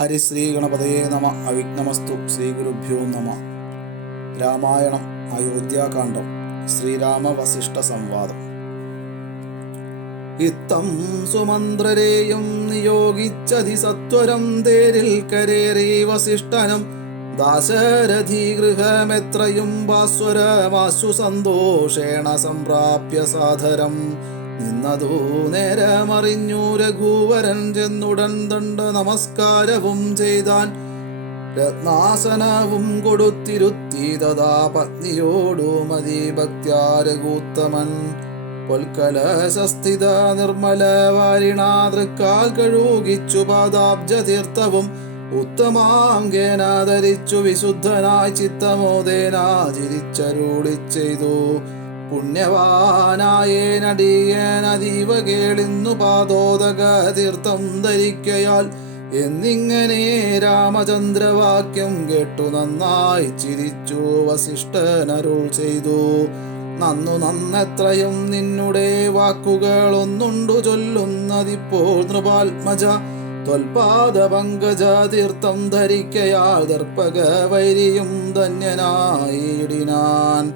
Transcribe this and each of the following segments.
ഹരിശ്രീ ഗണപതയേ നമ. അവിഘ്നമസ്തു. ശ്രീ ഗുരുഭ്യോ നമ. രാമായണം അയോധ്യാകാന്ഡം. ശ്രീരാമ വസിഷ്ഠ സംവാദം. ഇത്തം സുമന്ത്രരെയും നിയോഗിച്ചതിസത്വരം തേരിൽ കരേറി വസിഷ്ഠനം ദാശരഥി ഗൃഹമെത്രയും ഭാസ്വരമാശു സന്തോഷേണ സംപ്രാപ്യ സാദരം നിന്നതു നേരമറിഞ്ഞു രഘുവരൻ ചെന്നുടൻ ദണ്ഡ നമസ്കാരവും ചെയ്താൻ. രത്നാസനവും കൊടുത്തിരുത്തി തഥാ പത്നിയോടു മതിഭക്ത്യാ രഘുത്തമൻ പൊൽക്കലശസ്ഥിത നിർമ്മല വാരിണാതൃക്കാൽ കഴുകിച്ചു പാദാബ്ജ തീർത്ഥവും ഉത്തമാംഗേന ധരിച്ചു വിശുദ്ധനായി ചിത്തമോദേനാചരിച്ചരുളി ചെയ്തു. പുണ്യവാനായേനടിയനതീവ കേളിന്നു പാദോദക തീർത്ഥം ധരിക്കയാൽ എന്നിങ്ങനെ രാമചന്ദ്രവാക്യം കേട്ടു നന്നായി ചിരിച്ചു വസിഷ്ഠനരുൾ ചെയ്തു. നന്നെത്രയും നിന്നുടെ വാക്കുകൾ ഒന്നുണ്ടു ചൊല്ലുന്നതിപ്പോൾ നൃപാത്മജ ത്വൽപാദ പങ്കജ തീർത്ഥം ധരിക്കയാൽ ദർപ്പക വൈരിയും ധന്യനായിടിനാൻ.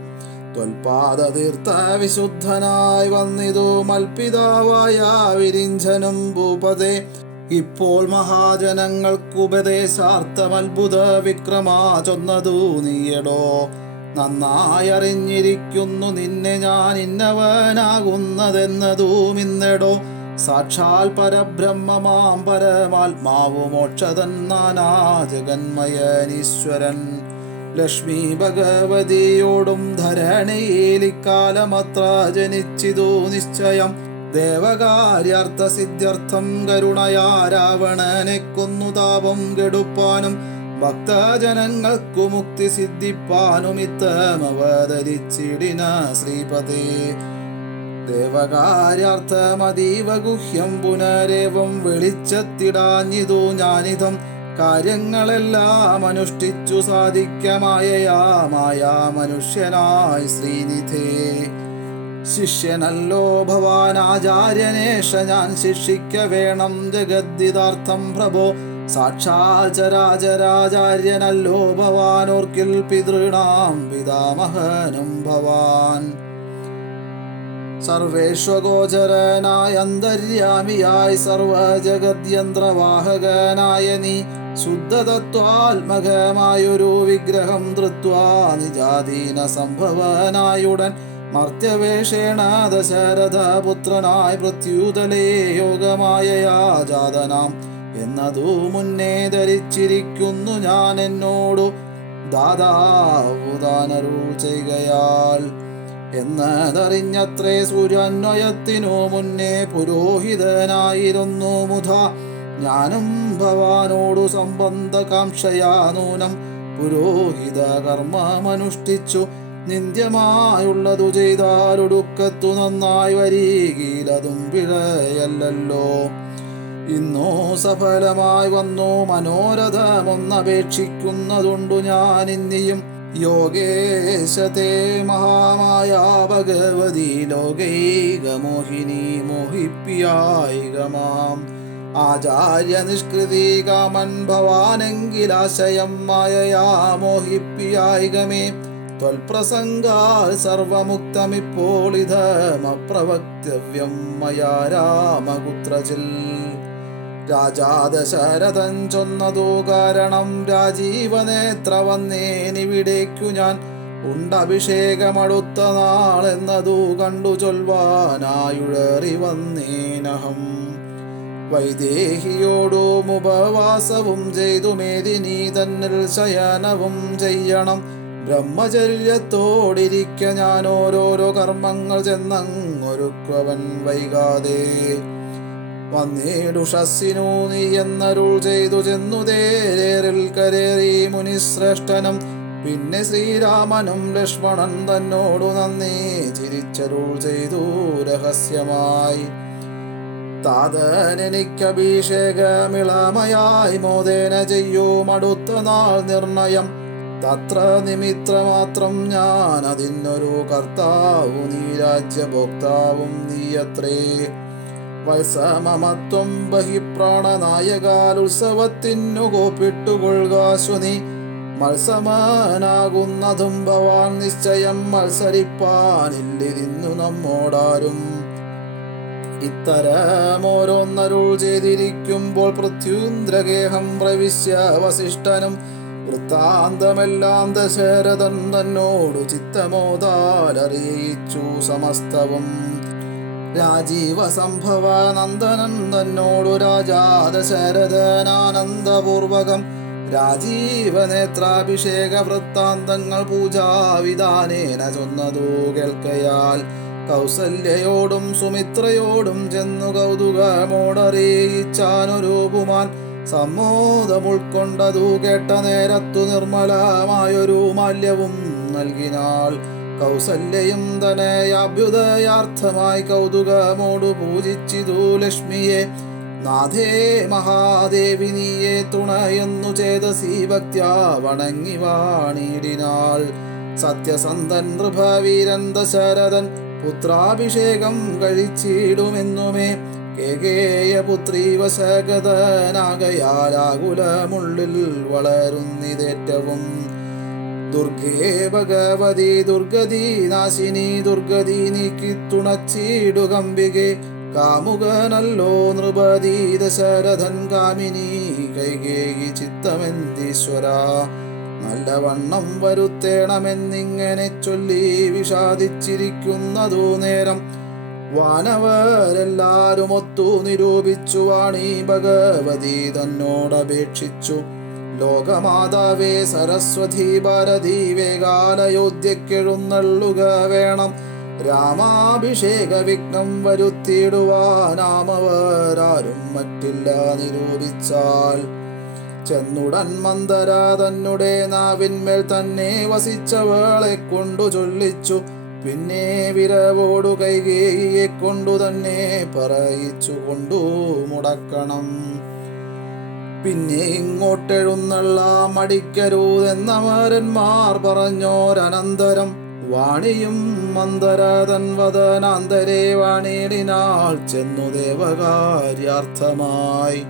ത്വൽപാദ തീർത്ഥ വിശുദ്ധനായി വന്നിതു മൽപിതാവായ വിരിഞ്ചനും ഭൂപതേ. ഇപ്പോൾ മഹാജനങ്ങൾക്കുപദേശാർത്ഥമത്ഭുത വിക്രമാ ചൊന്നതു നീയടോ. നന്നായറിഞ്ഞിരിക്കുന്നു നിന്നെ ഞാൻ ഇന്നവനാകുന്നതെന്നതും ഇന്നടോ. സാക്ഷാൽ പരബ്രഹ്മമാം പരമാത്മാവു മോക്ഷതൻ നാനാ ജഗന്മയനീശ്വരൻ ലക്ഷ്മി ഭഗവതിയോടും ധരണിയിലിക്കാലമത്ര ജനിച്ചിതു നിശ്ചയം. ദേവകാര്യാർത്ഥ സിദ്ധ്യർത്ഥം കരുണയാ രാവണനെ കൊന്നു താപം കെടുപ്പാനും ഭക്തജനങ്ങൾക്കു മുക്തി സിദ്ധിപ്പാനും ഇത്തമവതരിച്ചിടിന ശ്രീപതേ. ദേവകാര്യാർത്ഥമതീവ ഗുഹ്യം പുനരേവം വെളിച്ചത്തിടാഞ്ഞിതു ഞാനിതം കാര്യങ്ങളെല്ലാം അനുഷ്ഠിച്ചു സാധിക്കമായയാമായ മനുഷ്യനായി ശ്രീനിധേ. ശിഷ്യനല്ലോ ഭവാനാചാര്യനേഷ ഞാൻ ശിക്ഷിക്ക വേണം ജഗദ്ദിതാർത്ഥം പ്രഭോ. സാക്ഷാൽ ചരാചരാചാര്യനല്ലോ ഭവാനോർക്കിൽ പിതൃണാം പിതാമഹനും ഭവാൻ. സർവേഷ്വഗോചരനായ അന്തര്യാമിയായി സർവജഗദ്യന്ത്രവാഹകനായ നീ ശുദ്ധതത്വാത്മകമായൊരു വിഗ്രഹം ധൃത്വാ നിജാധീന സംഭവനായുടൻ മർത്യവേഷേണ ദശരഥപുത്രനായി പൃഥ്യൂതലേ യോഗമായയാ ജാതനാം എന്നതു മുന്നേ ധരിച്ചിരിക്കുന്നു ഞാൻ എന്നോടു ദാതാവുദാനരുൾ ചെയ്കയാൽ. എന്നതറിഞ്ഞത്രേ സൂര്യാന്വയത്തിനു മുന്നേ പുരോഹിതനായിരുന്നു മുധ ഞാനും ഭവാനോടു സംബന്ധകാംക്ഷയാ നൂനം പുരോഹിത കർമ്മമനുഷ്ഠിച്ചു നിന്ദ്യമായുള്ളതു ചെയ്താലൊടുക്കത്തു നന്നായി വരികീലതും പിഴയല്ലോ. ഇന്നോ സഫലമായി വന്നു മനോരഥമൊന്നപേക്ഷിക്കുന്നതുണ്ടു ഞാൻ ഇന്നിയും. യോഗേശത്തെ മഹാമായ ഭഗവതി ലോകൈകമോഹിനി മോഹിപ്പിയായികമാം. ആചാര്യ നിഷ്കൃതി കാമൻ ഭവാനെങ്കിലാശയം മായയാ മോഹിപ്പിയായികമേ. ത്വൽപ്രസംഗാൽ സർവമുക്തമിപ്പോൾ ഇതമപ്രവക്തവ്യം മയാ രാമകുത്രചിൽ. രാജാ ദശരഥൻ ചൊന്നതു കാരണം രാജീവനേത്ര വന്നേനിവിടേക്കു ഞാൻ ഉണ്ടഭിഷേകമടുത്ത നാളെന്നതു കണ്ടു ചൊൽവാനായുഴറി വന്നേനഹം. വൈദേഹിയോടും ഉപവാസവും ചെയ്തു മേദിനി തന്നിൽ ശയനവും ചെയ്യണം. ബ്രഹ്മചര്യത്തോടിരിക്ക ഞാൻ ഓരോരോ കർമ്മങ്ങൾ ചെന്നങ്ങൊരുക്കുവൻ വൈകാതെ. വന്നേടുഷസ്സിനു നീ എന്നരുൾ ചെയ്തു ചെന്നു തേരേറിൽ കരേറി മുനിശ്രേഷ്ഠനും. പിന്നെ ശ്രീരാമനും ലക്ഷ്മണൻ തന്നോടു നന്ദി ചിരിച്ചരുൾ ചെയ്തു രഹസ്യമായി. താതനെനിക്കഭിഷേകമിളമയായി മോദേന ചെയ്യും അടുത്ത നാൾ നിർണയം. തത്ര നിമിത്രമാത്രം ഞാൻ അതിനൊരു കർത്താവു നീ രാജ്യഭോക്താവും നീയത്രേ. വത്സമമത്വം ബഹിപ്രാണനായകാലുത്സവത്തിനു കോപ്പിട്ടുകൊള്ളുകാശു നീ. മത്സമനാകുന്നതും ഭവാൻ നിശ്ചയം, മത്സരിപ്പാനില്ലിരുന്നു നമ്മോടാരും. ഇത്തരമോരോന്നരുൾ ചെയ്തിരിക്കുമ്പോൾ പൃഥ്വീന്ദ്രഗേഹം പ്രവിശ്യ വസിഷ്ഠനും വൃത്താന്തമെല്ലാം ദശരഥൻ തന്നോടു ചിത്തമോദാലറിയിച്ചു സമസ്തവും. രാജീവ സംഭവ നന്ദനൻ തന്നോടു രാജാ ദശരഥനാനന്ദപൂർവകം രാജീവനേത്രാഭിഷേക വൃത്താന്തങ്ങൾ പൂജാവിധാനേന ചൊന്നതു കേൾക്കയാൽ കൗസല്യയോടും സുമിത്രയോടും ചെന്നു കൗതുകമോടറിയിച്ചാനൊരുപുമാൻ. സമ്മോദമുൾക്കൊണ്ടതു കേട്ട നേരത്തു നിർമ്മലമായൊരു മാല്യവും നൽകിനാൾ. കൗസല്യയും തനയാഭ്യുദയാർത്ഥമായി കൗതുകമോടു പൂജിച്ചിതു ലക്ഷ്മിയെ. നാഥേ മഹാദേവി നീയെ തുണയെന്നു ചേതസി ഭക്ത്യാ വണങ്ങി വാണിടിനാൾ. സത്യസന്ധൻ നൃഭവീരൻ ദശരഥൻ പുത്രാഭിഷേകം കഴിച്ചിടുമെന്നുമേ. കേകേയപുത്രീ വശഗതനാകയാലാകുലമുള്ളിൽ വളരുന്നിതേറ്റവും. ദുർഗേ ഭഗവതി ദുർഗതി നാശിനി, ദുർഗതി നീക്കി തുണച്ചിടുകമ്പികെ. കാമുകനല്ലോ നൃപതി ദശരഥൻ, കാമിനി കൈകേയി ചിത്തമെന്തീശ്വര. നല്ലവണ്ണം വരുത്തേണമെന്നിങ്ങനെ ചൊല്ലി വിഷാദിച്ചിരിക്കുന്നതു നേരം വാനവരെല്ലാരും ഒത്തു നിരൂപിച്ചു വാണി ഭഗവതി തന്നോടപേക്ഷിച്ചു. ലോകമാതാവേ സരസ്വതി ഭാരതി, വേഗാലയോധ്യക്കെഴുന്നള്ളുക വേണം. രാമാഭിഷേക വിഘ്നം വരുത്തിയിടുവാനാമവരാരും മറ്റില്ല നിരൂപിച്ചാൽ. ചെന്നുടൻ മന്ദര തന്നുടെ നാവിന്മേൽ തന്നെ വസിച്ചവളെ കൊണ്ടു ചൊല്ലിച്ചു. പിന്നെ വിരവോടു കൈകേയിയെ കൊണ്ടു തന്നെ പറയിച്ചു കൊണ്ടു മുടക്കണം. പിന്നെ ഇങ്ങോട്ടെഴുന്നള്ള മടിക്കരുതെന്നമരന്മാർ പറഞ്ഞോരനന്തരം വാണിയും മന്ദര തൻ വദനാന്തരേ വാണിടിനാൾ ചെന്നു ദേവകാര്യാർത്ഥമായി.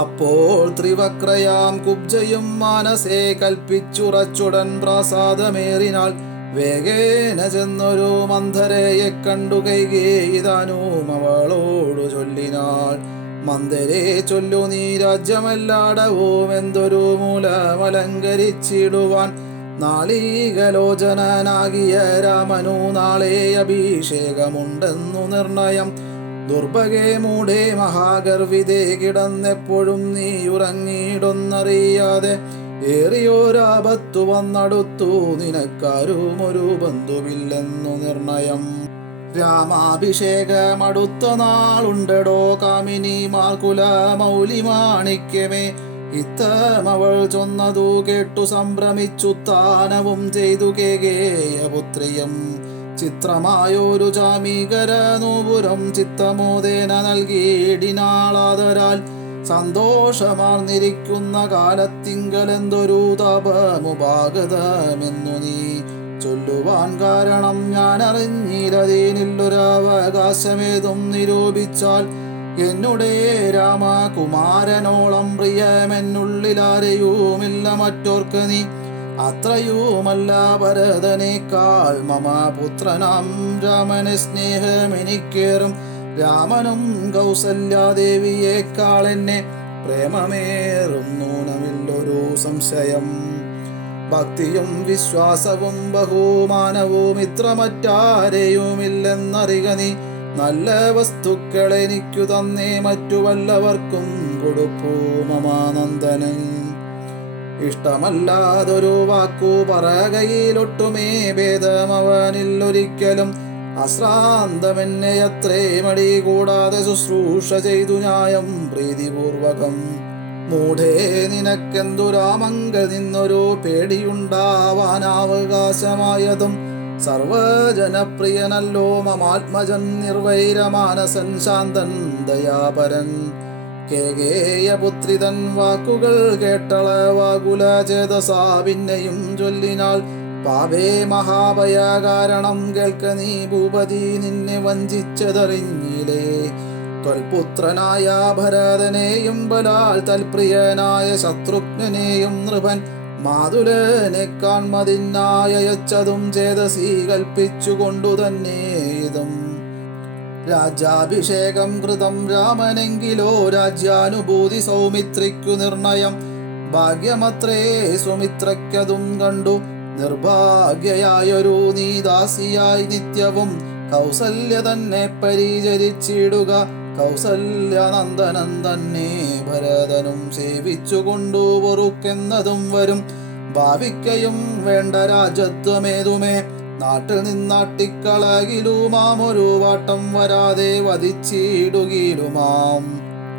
അപ്പോൾ ത്രിവക്രയാം കുബ്ജയും മാനസേ കൽപ്പിച്ചുറച്ചുടൻ പ്രാസാദമേറിനാൾ. വേഗേന ചെന്നൊരു മന്ധരയെ കണ്ടു കൈകേയിതാനും അവളോടു ചൊല്ലിനാൾ. മന്ദരേ ചൊല്ലു നീ രാജ്യമെല്ലാടവും എന്തൊരു മൂലമലങ്കരിച്ചിടുവാൻ. നാളീകലോചനാകിയ രാമനു നാളെ അഭിഷേകമുണ്ടെന്നു നിർണയം. ദുർഭഗേ മൂഢേ മഹാഗർവിതേ കിടന്നെപ്പോഴും നീ ഉറങ്ങിയിടൊന്നറിയാതെ. ഏറിയോരാപത്തു വന്നടുത്തു നിനക്കാരും ഒരു ബന്ധുവില്ലെന്നു നിർണയം. രാമാഭിഷേകമടുത്ത നാളുണ്ടടോ കാമിനിമാർകുല മൗലി മാണിക്യമേ. ഇത്തമവൾ ചൊന്നതു കേട്ടു സംഭ്രമിച്ചു താനവും ചെയ്തു കേകേയപുത്രിയം. ചിത്രമായൊരു ജാമീകര നൂപുരം ചിത്തമോദേന നൽകിയിടിനാളാദരാൽ. സന്തോഷമാർന്നിരിക്കുന്ന കാലത്തിങ്കലെന്തൊരു താപമുപാഗതമെന്നു നീ ചൊല്ലുവാൻ കാരണം ഞാൻ അറിഞ്ഞില്ലതേനില്ലൊരവകാശമേതും നിരൂപിച്ചാൽ. എന്നുടേ രാമകുമാരനോളം പ്രിയമെന്നുള്ളിലാരെയുമില്ല മറ്റോർക്ക് നീ. അത്രയുമല്ല ഭരതനേക്കാൾ മമ പുത്രനാം രാമനെ സ്നേഹമെനിക്കേറും. രാമനും കൗസല്യാദേവിയേക്കാൾ എന്നെ പ്രേമമേറും നൂനമില്ലൊരു സംശയം. ഭക്തിയും വിശ്വാസവും ബഹുമാനവും ഇത്ര മറ്റാരെയുമില്ലെന്നറിക നീ. നല്ല വസ്തുക്കളെനിക്കു തന്നേ മറ്റു വല്ലവർക്കും കൊടുപ്പൂ മമാനന്ദനൻ. ഇഷ്ടമല്ലാതൊരു വാക്കു പറകയിലൊട്ടുമേ ഭേദമവനില്ലൊരിക്കലും. അശ്രാന്തമെന്നെ അത്രേ മടി കൂടാതെ ശുശ്രൂഷ ചെയ്തു ന്യായം പ്രീതിപൂർവകം. മൂഢേ നിനക്കെന്തു രാമങ്കൽ നിന്നൊരു പേടിയുണ്ടാവാനാവകാശമായതും. സർവജനപ്രിയനല്ലോ മമാത്മജൻ നിർവൈരമാനസൻ ശാന്തൻ ദയാപരൻ. കേകേയപുത്രിതൻ വാക്കുകൾ കേട്ടളവാകുല ചേതസാ പിന്നെയും ചൊല്ലിനാൾ. പാപേ മഹാഭയ കാരണം കേൾക്ക നീ ഭൂപതി, നിന്നെ വഞ്ചിച്ചതറിഞ്ഞില്ല ത്വൽപുത്രനായ ഭരതനെയും ബലാൽ തൽപ്രിയനായ ശത്രുഘ്നെയും നൃപൻ മാതുലനെ കാൺമതിനായച്ചതും ചേതസി കൽപ്പിച്ചുകൊണ്ടു തന്നെ ഇതും. രാജ്യാഭിഷേകം കൃതം രാമനെങ്കിലോ രാജ്യാനുഭൂതി സൗമിത്രിക്കു നിർണയം. ഭാഗ്യമത്രേ സുമിത്രയ്ക്കതും കണ്ടു നിർഭാഗ്യയായൊരു നീദാസിയായി നിത്യവും കൗസല്യ തന്നെ പരിചരിച്ചിടുക. കൗസല്യനന്ദനൻ തന്നെ ഭരതനും സേവിച്ചുകൊണ്ടു പൊറുക്കെന്നതും വരും. ഭാവിക്കയും വേണ്ട രാജത്വമേതുമേ നാട്ടിൽ നിന്നാട്ടിക്കളകിലുമാം ഒരു വാട്ടം വരാതെ വധിച്ചിടുകിലുമാം.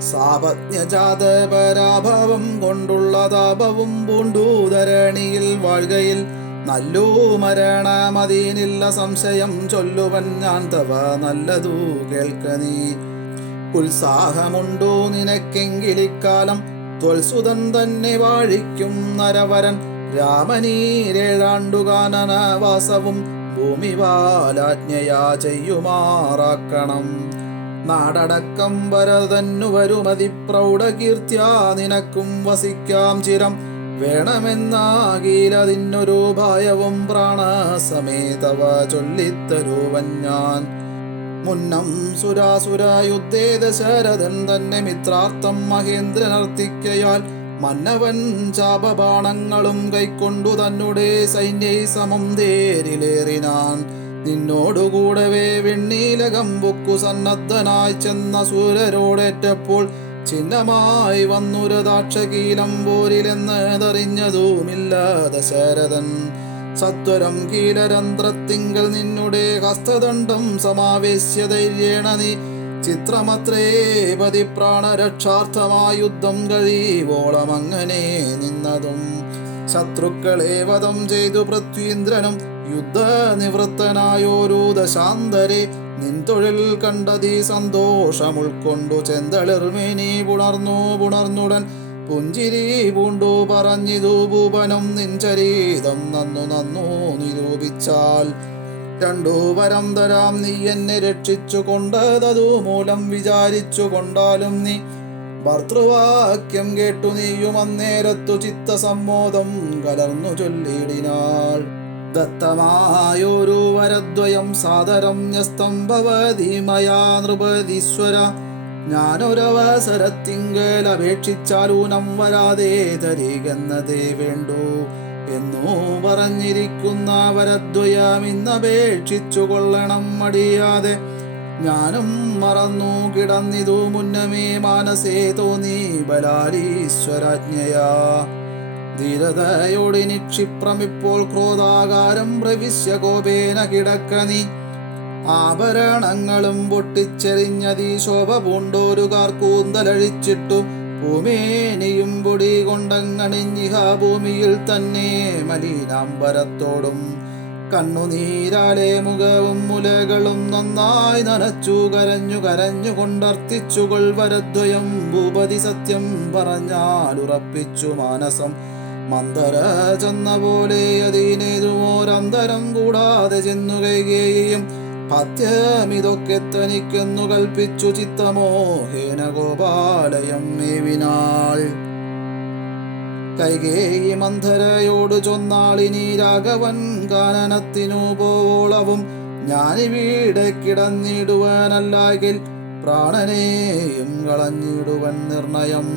സാപജ്ഞജാത പരാഭവം കൊണ്ടുള്ള താപവും പൂണ്ടൂധരണിയിൽ വാഴ്കയിൽ നല്ലൂ മരണമതീനില്ല സംശയം ചൊല്ലുവൻ ഞാൻ തവ നല്ലതു കേൾക്ക നീ. ഉത്സാഹമുണ്ടോ നിനക്കെങ്കിലിക്കാലം ത്വൽസുതൻ തന്നെ വാഴിക്കും നരവരൻ രാമനീരേഴാണ്ടുകാനനവാസവും ഭൂമിപാലാജ്ഞയാ ചെയ്യുമാറാക്കണം. നാടടക്കം ഭരതന്നു വരുമതിപ്രൗഢകീർത്തിയാ നിനക്കും വസിക്കാം ചിരം. വേണമെന്നാകീലതിന്നൊരു ഭയവും പ്രാണസമേതവ ചൊല്ലിത്തരുവൻ ഞാൻ. മുന്നം സുരാസുര യുദ്ധേ ദശരഥൻ തന്നെ മിത്രാർത്ഥം മഹേന്ദ്രനർത്തിക്കയാൽ മന്നവൻ ചാപബാണങ്ങളും കൈക്കൊണ്ടു തന്നെ സൈന്യൈ സമം തേരിലേറിനാൻ. നിന്നോടുകൂടവേ വെണ്ണീലകമ്പുക്കു സന്നദ്ധനായി ചെന്ന സൂരരോടേറ്റപ്പോൾ ചിഹ്നമായി വന്നുരദാക്ഷകീലം പോരിലെന്നതറിഞ്ഞതുമില്ല ദശരഥൻ. സത്വരം കീലരന്ധ്രത്തിങ്കൽ നിന്നുടെ ഹസ്തദണ്ഡം സമാവേശ്യ ധൈര്യേണ നീ ചിത്രമത്രേ പതിപ്രാണരക്ഷാർത്ഥമായി യുദ്ധം കഴിവോളം അങ്ങനെ നിന്നതും. ശത്രുക്കളെ വധം ചെയ്തു പൃഥ്വീന്ദ്രനും യുദ്ധനിവൃത്തനായോരു ദശാന്തരെ നിൻതൊഴിൽ കണ്ടതീ സന്തോഷം ഉൾക്കൊണ്ടു ചെന്തളിർമേനി പുണർന്നുടൻ പുഞ്ചിരി പൂണ്ടു പറഞ്ഞിതു ഭൂപനം നിൻചരീതം നന്നു നിരൂപിച്ചാൽ. രണ്ടു വരം തരാം നീ എന്നെ രക്ഷിച്ചു കൊണ്ടതതു മൂലം വിചാരിച്ചു കൊണ്ടാലും നീ. ഭർത്തൃവാക്യം കേട്ടു നീയും അന്നേരത്തു ചിത്തസമ്മോദം കലർന്നു ചൊല്ലിടിനാൾ. ദത്തമായൊരു വരദ്വയം സാദരം ന്യസ്തംഭവതി മയാ നൃപതീശ്വര. ഞാനൊരവസരത്തിങ്കൽ അപേക്ഷിച്ചാലൂനം വരാതെ തരികെന്നതേ വേണ്ടു എന്നു പറഞ്ഞിരിക്കുന്ന വരദ്വയം ഇന്നപേക്ഷിച്ചു കൊള്ളണം മടിയാതെ. ഞാനും മറന്നു കിടന്നിതു മുന്നമേ മാനസേ തോന്നി ബലാലീശ്വരാജ്ഞയാ. ധീരതയോടി നിക്ഷിപ്രമിപ്പോൾ ക്രോധാകാരം പ്രവിശ്യ കോപേന കിടക്ക നീ. ആഭരണങ്ങളും പൊട്ടിച്ചെറിഞ്ഞതീ ശോഭ പൂണ്ടോരു കാർക്കൂന്തലഴിച്ചിട്ടു ഭൂമേനിയും പൊടി കൊണ്ടങ്ങണിഞ്ഞിഹ ഭൂമിയിൽ തന്നെ മലീനാംബരത്തോടും. കണ്ണുനീരാലെ മുഖവും മുലകളും നന്നായി നനച്ചു കരഞ്ഞു കൊണ്ടർത്ഥിച്ചുകൊൾ വരദ്വയം. ഭൂപതി സത്യം പറഞ്ഞാലുറപ്പിച്ചു മാനസം മന്ദര ചെന്ന പോലെ അതീനേതുമോരന്തരം കൂടാതെ ചെന്നു കൈകേയും. പഥ്യമിതൊക്കെ തനിക്കെന്നു കൽപ്പിച്ചു ചിത്തമോഹേന ഗോപാലയം മേവിനാൾ. കൈകേയി മന്ധരയോട് ചൊന്നാളിനി രാഘവൻ കാനനത്തിനു പോളവും ഞാനിവിടെ കിടന്നിടുവാനല്ലാകിൽ പ്രാണനെയും കളഞ്ഞിടുവൻ നിർണയം.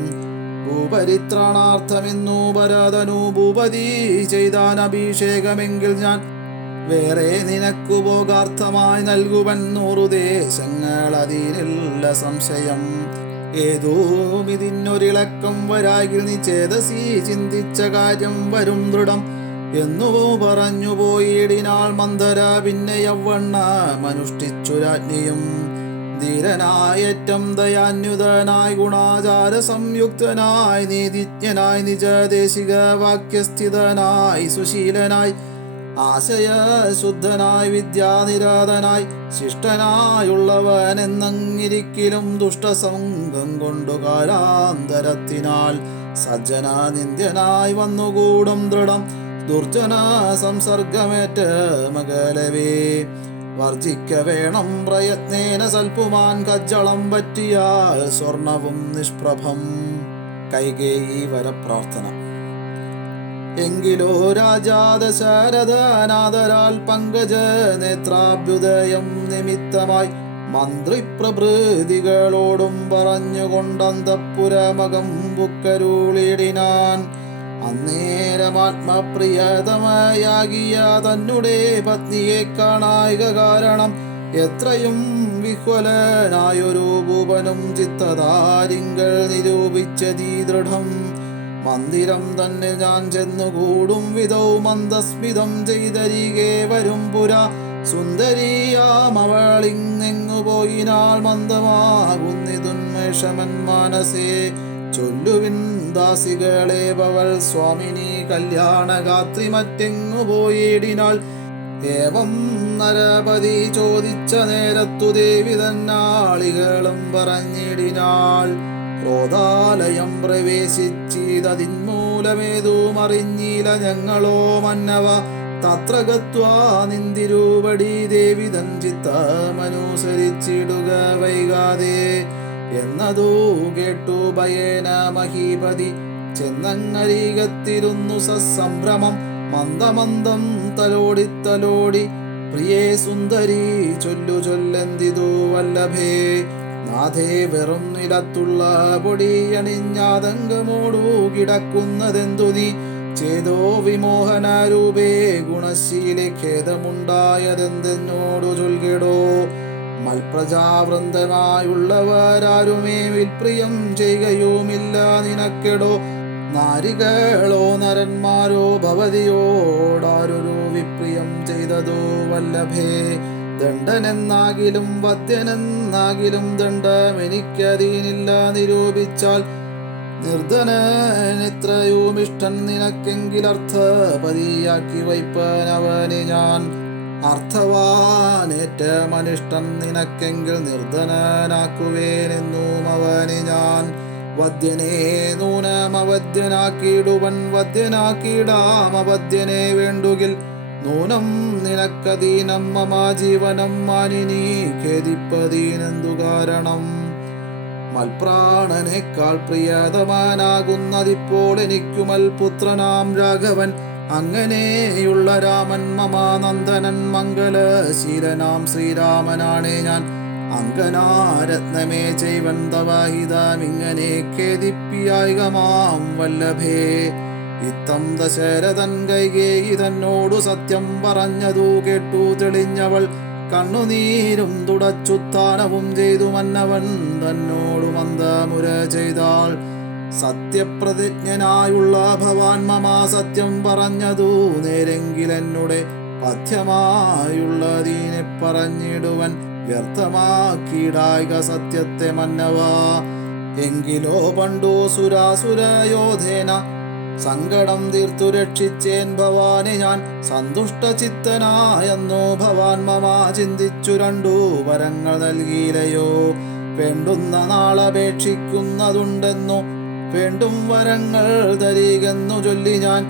ഭൂപരിത്രാണാർത്ഥമിന്നു ഭരതനു ഭൂപതി ചെയ്താൻ അഭിഷേകമെങ്കിൽ ഞാൻ വേറെ നിനക്കു ഭോഗാർത്ഥമായി നൽകുവൻ 100 ദേശങ്ങൾ അതിനില്ല സംശയം. ഏതോമിതിന്നൊരിളക്കം വരാകിൽ നീ ചേതസി ചിന്തിച്ച കാര്യം വരും ദൃഢം എന്നു പറഞ്ഞു പോയിടിനാൾ മന്ദര. പിന്നെ യവ്വണ്ണമനുഷ്ഠിച്ചു രാജ്ഞിയും ധീരനായേറ്റം ദയാന്യുതനായി ഗുണാചാര സംയുക്തനായി നീതിജ്ഞനായി നിജദേശിക വാക്യസ്ഥിതനായി സുശീലനായി ആശയശുദ്ധനായി വിദ്യാനിരാതനായി ശിഷ്ടനായുള്ളവൻ എന്നങ്ങിരിക്കിലും ദുഷ്ടസംഗം കൊണ്ടു കാലാന്തരത്തിനാൽ സജ്ജന നിന്ദ്യനായി വന്നുകൂടും ദൃഢം ദുർജന സംസർഗമേറ്റ മകലവേ. വർജിക്ക വേണം പ്രയത്നേന സൽപ്പുമാൻ കജ്ജളം പറ്റിയാൽ സ്വർണവും നിഷ്പ്രഭം. കൈകേയി വരപ്രാർത്ഥന. എങ്കിലോ രാജാ ദശരഥനാദരാൽ പങ്കജ നേത്രാഭ്യുദയം നിമിത്തമായി മന്ത്രിപ്രഭൃതികളോടും പറഞ്ഞുകൊണ്ടന്തപ്പുരമകം ബുക്കരുളിടിനാൻ. അന്നേരമാത്മപ്രിയതമയാകിയ തന്നെ പത്നിയെ കാണായിക കാരണം എത്രയും വിഹ്വലനായൊരു ഭൂപനും ചിത്തതാരിങ്കൽ നിരൂപിച്ചതീ ദൃഢം. മന്ദിരം തന്നെ ഞാൻ ചെന്നുകൂടും വിധൗ മന്ദസ്മിതം ചെയ്തരികെ വരും പുര. സുന്ദരിയാമവളിങ്ങെങ്ങു പോയിനാൾ മന്ദമാകുന്നിതുന്മേഷമൻ മാനസേ. ചൊല്ലുവിൻ ദാസികളെ ഭവൽ സ്വാമിനി കല്യാണഗാത്രി മറ്റെങ്ങു പോയിടിനാൾ. ഏവം നരപതി ചോദിച്ച നേരത്തു ദേവി തന്നാളികളും പറഞ്ഞിടിനാൾ. ക്രോധാലയം പ്രവേശിച്ചിതതിന്മൂലമേതുമറിഞ്ഞില്ല ഞങ്ങളോ മന്നവ. തത്ര ഗത്വാ നിന്തിരുവടി ദേവി തൻ ചിത്തമനുസരിച്ചിടുക വൈകാതെ എന്നതു കേട്ടു ഭയേന മഹീപതി ചെന്നങ്ങരീകത്തിരുന്നു സസംഭ്രമം. മന്ദമന്ദം തലോടി പ്രിയേ സുന്ദരി ചൊല്ലു ചൊല്ലെന്തിതു വല്ലഭേ. നാഥേ വെറും നിലത്തുള്ള പൊടിയണിഞ്ഞാതങ്കമോടു കിടക്കുന്നതെന്തു നീ. ചേതോ വിമോഹനരൂപേ ഗുണശീലെ ഖേദമുണ്ടായതെന്തെന്നോടു ചൊൽകെടോ. മൽപ്രജാവൃന്ദമായുള്ളവരാരുമേ വിൽപ്രിയം ചെയ്യുകയുമില്ല നിനക്കെടോ. നാരികളോ നരന്മാരോ ഭവതിയോടാരൊരു വിപ്രിയം ചെയ്തതോ വല്ലഭേ. ദണ്ഡനെന്നാകിലും വദ്യനെന്നാകിലും ദണ്ഡമെനിക്കതീനില്ല നിരൂപിച്ചാൽ. നിർധനനിത്രയുമിഷ്ടൻ നിനക്കെങ്കിലർത്ഥപതിയാക്കി വയ്പ്പനവനെ ഞാൻ. അർത്ഥവാനേറ്റമനിഷ്ടൻ നിനക്കെങ്കിൽ നിർധനനാക്കുവേനെന്നും അവനെ ഞാൻ. വദ്യനെ നൂനമവദ്യനാക്കിയിടുവൻ വദ്യനാക്കിയിടാമവദ്യനെ വേണ്ടുകിൽ. നൂനം നിനക്കധീനം മമ ജീവനം മാനിനി ഖേദിപ്പതീനെന്തു കാരണം. മൽപ്രാണനേക്കാൾ പ്രിയതമാനാകുന്നതിപ്പോൾ എനിക്കുമൽ പുത്രനാം രാഘവൻ. അങ്ങനെയുള്ള രാമൻ മമ നന്ദനൻ മംഗലശീലനാം ശ്രീരാമനാണേ ഞാൻ. അങ്കനാരത്നമേ ചെയ്വൻ തവഹിതമിങ്ങനെ ഖേദിപ്പിയായികമാം വല്ലഭേ. ഇത്തം ദശരഥൻ കൈകേയി തന്നോടു സത്യം പറഞ്ഞതു കേട്ടു തെളിഞ്ഞവൾ. കണ്ണുനീരും തുടച്ചുത്താനവും ചെയ്തു മന്നവൻ തന്നോടു മന്ദമുര ചെയ്താൾ. സത്യപ്രതിജ്ഞനായുള്ള ഭവാൻ മമ സത്യം പറഞ്ഞതു നേരെങ്കിലെന്നുടെ പഥ്യമായുള്ളതീനെ പറഞ്ഞിടുവൻ വ്യർത്ഥമാക്കിയിടായിക സത്യത്തെ മന്നവ. എങ്കിലോ പണ്ടു സുരാസുരയോധേന സങ്കടം തീർത്തു രക്ഷിച്ചേൻ ഭവാനെ ഞാൻ. സന്തുഷ്ടചിത്തനായെന്നോ ഭവാൻ മമ ചിന്തിച്ചു രണ്ടു വരങ്ങൾ നൽകിയില്ലയോ. വേണ്ടുന്ന നാളപേക്ഷിക്കുന്നതുണ്ടെന്നു വേണ്ടും വരങ്ങൾ തരികെന്നു ചൊല്ലി ഞാൻ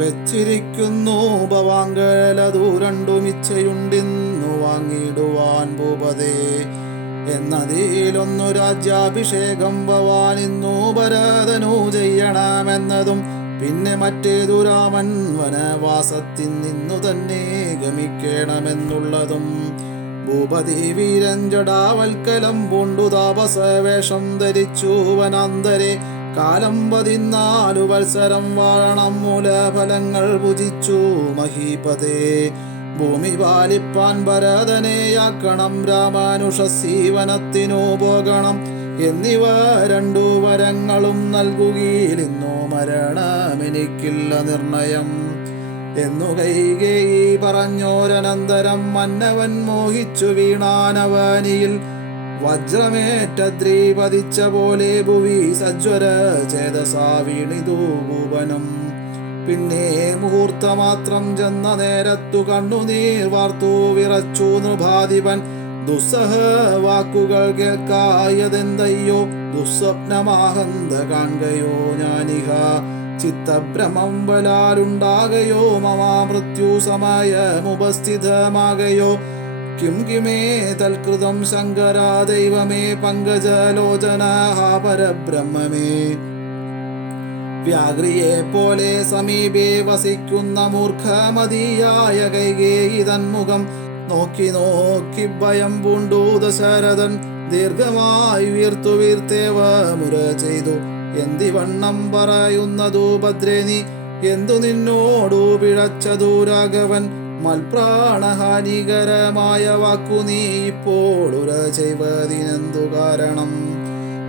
വെച്ചിരിക്കുന്നു ഭവാങ്കലതു രണ്ടുമിച്ഛയുണ്ടിന്നു വാങ്ങിയിടുവാൻ ഭൂപതേ. എന്നതിലൊന്നു രാജ്യാഭിഷേകം ഭവാൻ ഇന്നു ഭരതനു ചെയ്യണമെന്നതും പിന്നെ മറ്റേതു രാമൻ വനവാസത്തിൽ നിന്നു തന്നെ ഗമിക്കണമെന്നുള്ളതും. ഭൂപതി വീരൻ ജടാവൽക്കലം പൂണ്ടു താപസവേഷം ധരിച്ചു വനാന്തരെ. കാലം 14 വത്സരം വാഴണം മൂലഫലങ്ങൾ ഭുജിച്ചു മഹീപതേ. ഭൂമി പാലിപ്പാൻ ഭരതനെയാക്കണം രാമാനുഷസീവനത്തിനു പോകണം. എന്നിവ രണ്ടു വരങ്ങളും നൽകുകയിലിന്നു മരണമെനിക്കില്ല നിർണയം എന്നു കൈകേയി പറഞ്ഞോരനന്തരം മന്നവൻ മോഹിച്ചു വീണാനവനിയിൽ. വജ്രമേറ്റദ്രി പതിച്ച പോലെ ഭുവി സജ്വര ചേതസാ വീണിതു ഭൂപനം. പിന്നെ മുഹൂർത്തമാത്രം ചെന്ന നേരത്തു കണ്ണുനീർ വാർത്തു വിറച്ചു നൃപാധിപൻ. ദുസ്സഹ വാക്കുകൾ കേൾക്കായതെന്തയ്യോ ദുസ്വപ്നമാഹന്ത കാൺകയോ ഞാനിഹ. ചിത്തഭ്രമം ബലാലുണ്ടാകയോ മമാ മൃത്യു സമയമുപസ്ഥിതമാകയോ. കിമേ തൽകൃതം ശങ്കര ദൈവമേ പങ്കജലോചന ഹാ പരബ്രഹ്മമേ. വ്യാഘ്രിയെ പോലെ സമീപേ വസിക്കുന്ന മൂർഖമതിയായ കൈകേയി തന്മുഖം നോക്കി നോക്കി ഭയം പൂണ്ടു ദശരഥൻ ദീർഘമായി വീർത്തേവ മുര ചെയ്തു. എന്തിവണ്ണം പറയുന്നതു ഭദ്രേ നീ, എന്തു നിന്നോടു പിഴച്ചതു രാഘവൻ? മൽപ്രാണഹാനികരമായ വാക്കു നീ ഇപ്പോൾ ഉര ചെയ്വതിനെന്തു കാരണം?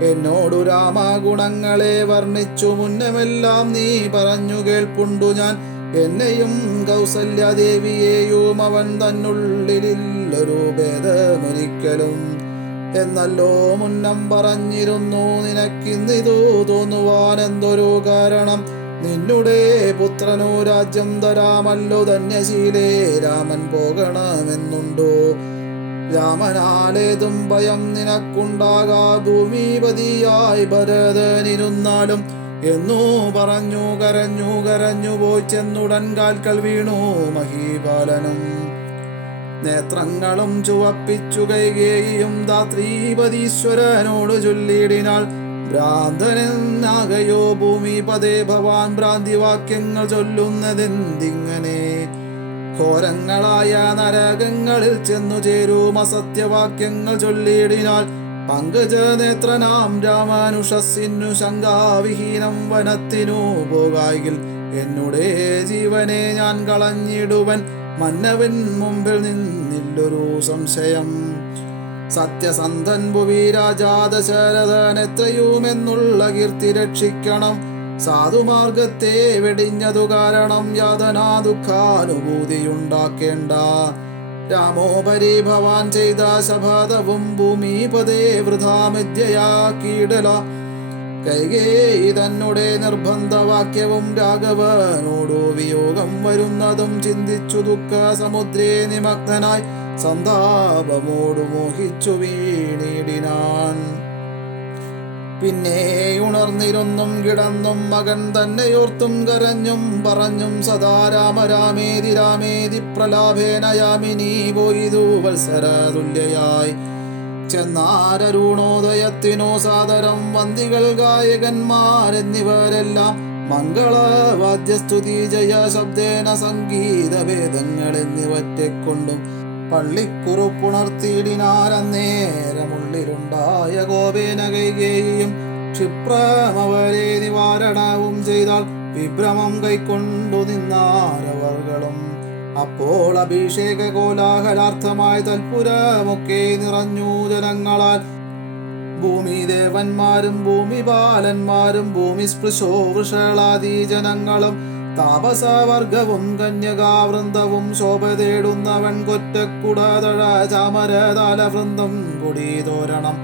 എന്നോടു രാമഗുണങ്ങളെ വർണ്ണിച്ചു മുന്നമെല്ലാം നീ പറഞ്ഞു കേൾപ്പുണ്ടു ഞാൻ. എന്നെയും കൗസല്യദേവിയെയും അവൻ തന്നുള്ളിലൊരു ഭേദമൊരിക്കലും എന്നല്ലോ മുന്നം പറഞ്ഞിരുന്നു. നിനക്കിന്നിതു തോന്നുവാൻ എന്തൊരു കാരണം? നിന്നുടെ പുത്രനു രാജ്യം തരാമല്ലോ ധന്യശീലേ, രാമൻ പോകണമെന്നുണ്ടോ? രാമനാലേതും ഭയം നിനക്കുണ്ടാകാ, ഭൂമിപതിയായി ഭരതനിരുന്നാലും എന്നു പറഞ്ഞു കരഞ്ഞു പോയി ചെന്നുടൻ കാൽക്കൽ വീണു മഹീപാലനും. നേത്രങ്ങളും ചുവപ്പിച്ചു കൈകേയിയും ധാത്രീപതീശ്വരനോട് ചൊല്ലിയിടിനാൾ, ഭ്രാന്തനാകയോ ഭൂമിപതേ ഭവാൻ ഭ്രാന്തിവാക്യങ്ങൾ ചൊല്ലുന്നതെന്തിങ്ങനെ? ഘോരങ്ങളായ നരകങ്ങളിൽ ചെന്നു ചേരും അസത്യവാക്യങ്ങൾ ചൊല്ലിയിടിനാൽ പങ്കജനേത്രനാം രാമാനുഷസ്സിനു ശങ്കാവിഹീനം വനത്തിനു പോകായിൽ എന്നുടെ ജീവനെ ഞാൻ കളഞ്ഞിടുവൻ. മന്നവൻ മുമ്പിൽ നിന്നില്ലൊരു സംശയം. സത്യസന്ധൻ ഭുവി രാജാ ദശരഥൻ എത്രയുമെന്നുള്ള കീർത്തി രക്ഷിക്കണം. സാധുമാർഗത്തെ വെടിഞ്ഞതു കാരണം യാതനാ ദുഃഖാനുഭൂതിയുണ്ടാക്കേണ്ട. രാമോപരി ഭവാൻ ചെയ്ത ശപഥവും ഭൂമിപതേ വൃഥാമിഥ്യയാക്കിയിടല. കൈകേയി തന്നുടെ നിർബന്ധവാക്യവും രാഘവനോടു വിയോഗം വരുന്നതും ചിന്തിച്ചു ദുഃഖ സമുദ്രേ നിമഗ്നനായി സന്താപമോടു മോഹിച്ചു വീണിടിനാൻ. പിന്നെ ഉണർന്നിരുന്നും കിടന്നും മകൻ തന്നെയോർത്തും കരഞ്ഞും പറഞ്ഞും സദാ രാമ രാമേതി രാമേതി പ്രലാഭേന യാമിനി പോയിതു വത്സര തുല്യയായി. ചെന്നാരരുണോദയത്തിനോ സാദരം വന്ദികൾ ഗായകന്മാരെന്നിവരെല്ലാം മംഗളവാദ്യസ്തുതി ജയ ശബ്ദേന സംഗീതഭേദങ്ങൾ എന്നിവറ്റെക്കൊണ്ടും പള്ളിക്കുറുപ്പുണർത്തിയിടിനാരന്നേരമുള്ളിലുണ്ടായ ഗോപേന കൈകേയിയും ക്ഷിപ്രമവരെ നിവാരണവും ചെയ്താൽ വിഭ്രമം കൈക്കൊണ്ടു നിന്നാരവർകളും. അപ്പോൾ അഭിഷേക കോലാഹലാർത്ഥമായി തൽപുരമൊക്കെ നിറഞ്ഞു ജനങ്ങളാൽ. ഭൂമിദേവന്മാരും ഭൂമിപാലന്മാരും ഭൂമിസ്പൃശോ വൃഷളാദി ജനങ്ങളും താപസവർഗവും കന്യകാവൃന്ദവും ശോഭ തേടുന്നവൻ കൊറ്റക്കുടതഴ ചാമരതാലവൃന്ദം കൊടിതോരണം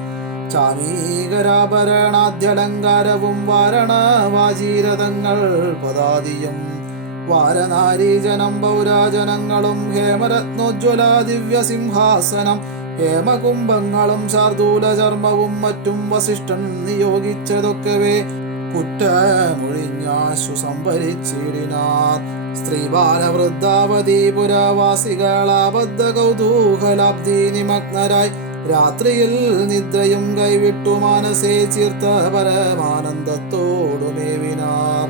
ചാമീകരാഭരണാദ്യലങ്കാരവും വാരണവാചീരഥങ്ങൾ പദാദിയും വാരനാരീജനം പൗരാജനങ്ങളും ഹേമരത്നോജ്വല ദിവ്യസിംഹാസനം ഹേമകുംഭങ്ങളും ശാർദൂല ചർമ്മവും മറ്റും വസിഷ്ഠൻ നിയോഗിച്ചതൊക്കവേ കുറ്റമൊഴിഞ്ഞാശു സംഭരിച്ചിടിനാർ. സ്ത്രീബാലവൃദ്ധാവധി പുരവാസികളാബദ്ധ കൗതൂഹലാബ്ധി നിമഗ്നരായി രാത്രിയിൽ നിദ്രയും കൈവിട്ടു മാനസേ ചീർത്ത പരമാനന്ദത്തോടുമേവിനാർ.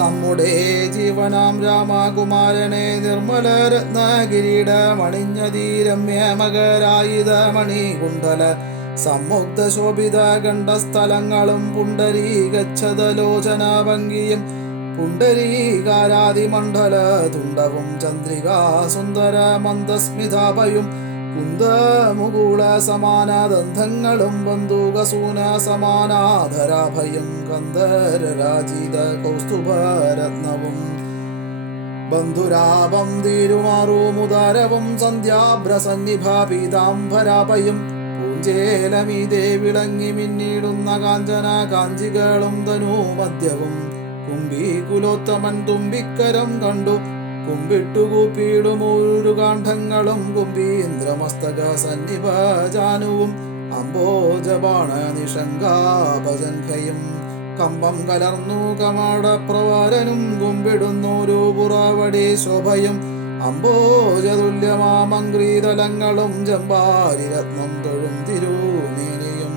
നമ്മുടെ ജീവനാം രാമകുമാരനെ നിർമ്മല രത്നകിരീടമണിഞ്ഞതീരമ്യമകരായുധ മണികുണ്ടല സമ്മുഗ്ധ ശോഭിത ഗണ്ഡസ്ഥലങ്ങളും പുണ്ടരീകച്ഛതലോചന ഭംഗിയും പുണ്ടരീകാരാതിമണ്ഡല തുണ്ടവും ചന്ദ്രികാ സുന്ദര മന്ദസ്മിതാഭയും കുന്ദമുകൂള സമാനദന്ധങ്ങളും ബന്ധുകസൂന സമാനാധരാഭയം കന്ദരരാജിത കൗസ്തുഭരത്നവും ബന്ധുരാപം തീരുമാറുമുദാരവും സന്ധ്യാഭ്രസന്നിഭാപീതാംബരാഭയും പൂഞ്ചേലമീതേ വിളങ്ങി മിന്നിടുന്ന കാഞ്ചന കാഞ്ചികളും ധനുമദ്യവും കുംഭീകുലോത്തമൻ തുമ്പിക്കരം കണ്ടു കുമ്പിട്ടുകൂപ്പിടുമൂരു കാണ്ഡങ്ങളും കുംഭീന്ദ്രമസ്തക സന്നിഭജാനുവും അംബോജബാണ നിഷങ്കാപജൻഖയും കമ്പം കലർന്നു കമാടപ്രവാരനും കുമ്പിടുന്നൊരു പുറവടി ശോഭയും അംബോജതുല്യമാമംഗ്രീതലങ്ങളും ജമ്പാരിരത്നം തൊഴും തിരുമേനിയും